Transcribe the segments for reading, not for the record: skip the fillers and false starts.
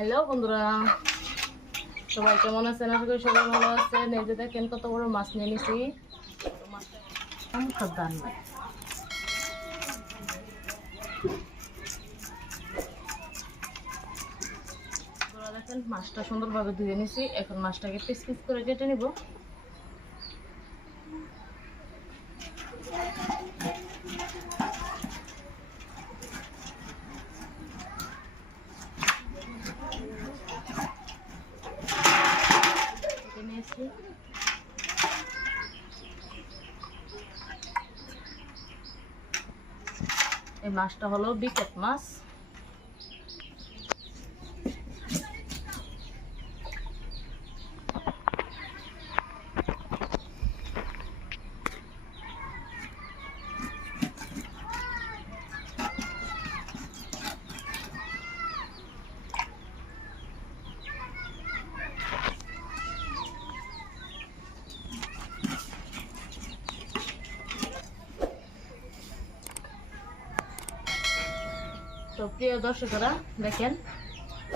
Hello বন্ধুরা, সবাই কেমন আছেন? আশা করি সবাই ভালো আছেন। এই যে দেখেন কত বড় মাছ নিয়ে নিছি। দেখেন মাছটা সুন্দরভাবে ধুয়ে নিছি। এখন মাছটাকে পিস পিস করে কেটে নিব। এই মাছটা হলো বিকেট মাছ। তো প্রিয় দর্শকরা দেখেন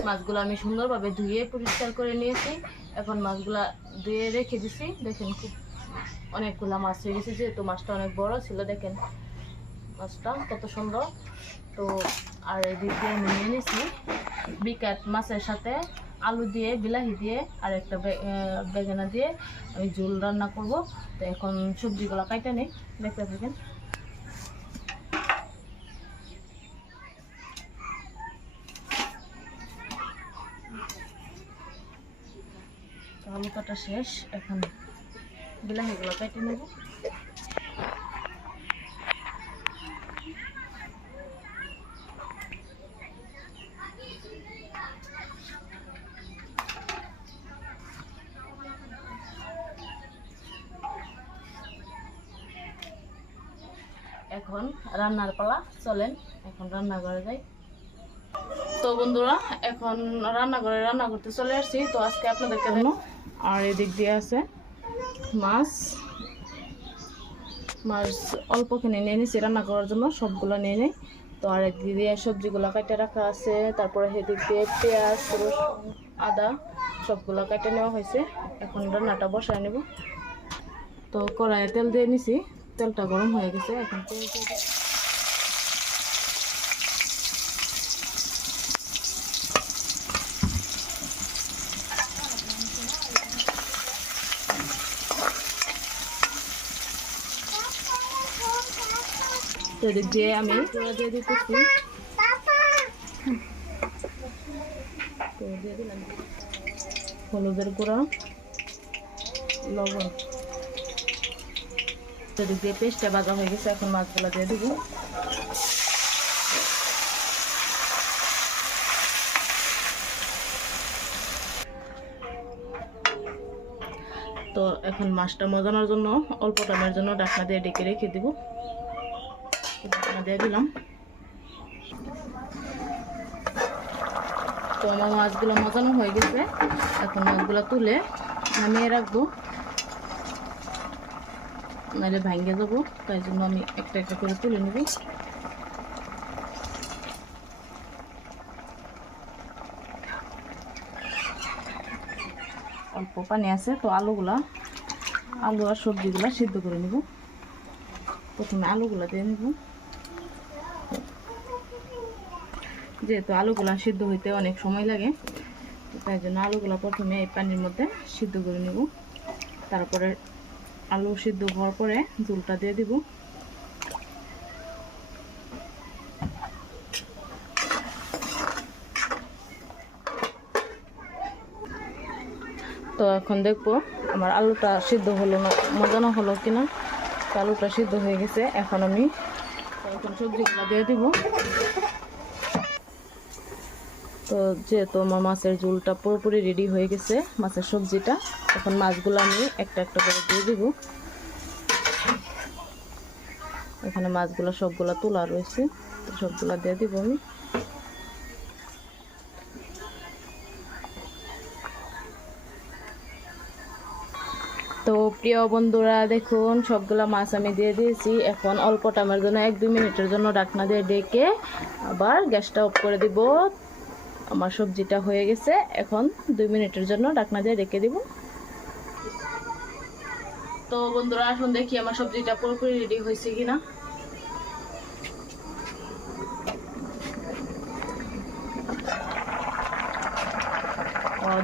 মাছগুলো আমি সুন্দরভাবে ধুয়ে পরিষ্কার করে নিয়েছি। এখন মাছগুলা ধুয়ে রেখে দিছি। দেখেন খুব অনেকগুলা মাছ হয়ে গেছে, যেহেতু মাছটা অনেক বড় ছিল। দেখেন মাছটা কত সুন্দর। তো আর এদিকে আমি নিয়ে নিয়েছি বিকেট মাছের সাথে আলু দিয়ে, বিলাহি দিয়ে আর একটা বেগুনা দিয়ে আমি ঝোল রান্না করব। তো এখন সবজিগুলো কাইটে নেই, দেখতে থাকেন। আলু কাটা শেষ, এখন বিলাহিগুলো কেটে নেব। এখন রান্নার পালা, চলেন এখন রান্নাঘরে যাই। তো বন্ধুরা এখন রান্নাঘরে রান্না করতে চলে আসছি। তো আজকে আপনাদেরকে দেখাবো। আর এদিক দিয়ে আছে মাছ অল্পখানি নিয়ে নিয়েছি রান্না করার জন্য, সবগুলো নিয়ে নেই। তো আর একদিক দিয়ে সবজিগুলো কেটে রাখা আছে, তারপরে সেদিক দিয়ে পেঁয়াজ, রসুন, আদা সবগুলো কেটে নেওয়া হয়েছে। এখন রান্নাটা বসায় নেব। তো কড়াইয়ে তেল দিয়ে নিছি, তেলটা গরম হয়ে গেছে। এখন তেল দিয়ে এদিক দিয়ে আমি গুঁড়া দিয়ে দিতেছি। তো দিয়ে দিলাম হলুদের গুঁড়া, লবণ। এদিক দিয়ে পেস্টটা ভাজা হয়ে গেছে। এখন মাছগুলো দিয়ে দেবো। তো এখন মাছটা মজানোর জন্য অল্প টাইমের জন্য ঢাকনা দিয়ে ডেকে রেখে দেবো। ঢাকনা দিয়ে দিলাম। তো আমার মাছগুলো মজানো হয়ে গেছে। এখন মাছগুলো তুলে নামিয়ে রাখবো, নাহলে ভাঙে যাবো। তাই জন্য আমি একটা একটা করে তুলে নেব। অল্প পানি আছে, তো আলু আর সবজিগুলা সিদ্ধ করে নেব। প্রথমে আলুগুলা দিয়ে নেব, যেহেতু আলুগুলা সিদ্ধ হইতে অনেক সময় লাগে। তাই জন্য আলুগুলা প্রথমে এই পানির মধ্যে সিদ্ধ করে নেব। তারপরে আলু সিদ্ধ হওয়ার পরে ঝোলটা দিয়ে দিব। তো এখন দেখবো আমার আলুটা সিদ্ধ হলো না, মজানো হলো কিনা। আলুটা সিদ্ধ হয়ে গেছে। এখন আমি সবজিগুলো দিয়ে দিব। তো যেহেতু আমার মাছের ঝোলটা পুরোপুরি রেডি হয়ে গেছে, মাছের সবজিটা, এখন মাছগুলো আমি একটা একটা করে দিয়ে দিব। এখানে মাছগুলো সবগুলো তোলা রয়েছে, তো সবগুলো দিয়ে দিব আমি। তো প্রিয় বন্ধুরা দেখুন সবগুলা মাছ আমি দিয়ে দিয়েছি। এখন অল্প টাইমের জন্য 1-2 মিনিটের জন্য ঢাকনা দিয়ে ডেকে আবার গ্যাসটা অফ করে দিব। আমার সবজিটা হয়ে গেছে, এখন 2 মিনিটের জন্য ঢাকনা দিয়ে রেখে দিব। তো বন্ধুরা এখন দেখি আমার সবজিটা পুরোপুরি রেডি হয়েছে কিনা।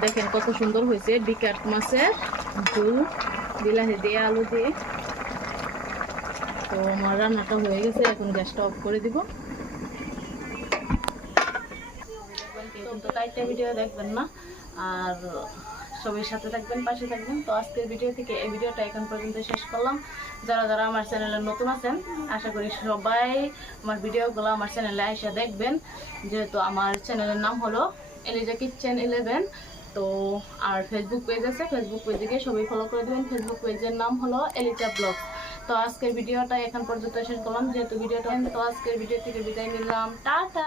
দেখেন কত সুন্দর হয়েছে, বিকাট মাছের ঝোল বিলাহি দিয়ে আলু দিয়ে। তো আমার রান্নাটা হয়ে গেছে, এখন গ্যাসটা অফ করে দিব। কিন্তু টাইটটা ভিডিও দেখবেন না, আর সবাই সাথে থাকবেন, পাশে থাকবেন। তো আজকের ভিডিও থেকে এই ভিডিওটা এখন পর্যন্ত শেষ করলাম। যারা যারা আমার চ্যানেলে নতুন আছেন, আশা করি সবাই আমার ভিডিওগুলো আমার চ্যানেলে এসে দেখবেন, যেহেতু আমার চ্যানেলের নাম হলো এলিজা কিচেন 11। তো আর ফেসবুক পেজ আছে, ফেসবুক পেজে গিয়ে সবাই ফলো করে দেবেন। ফেসবুক পেজের নাম হলো এলিজা ব্লগ। তো আজকের ভিডিওটা এখন পর্যন্ত শেষ করলাম, যেহেতু ভিডিওটা। তো আজকের ভিডিও থেকে বিদায় নিলাম, টাটা।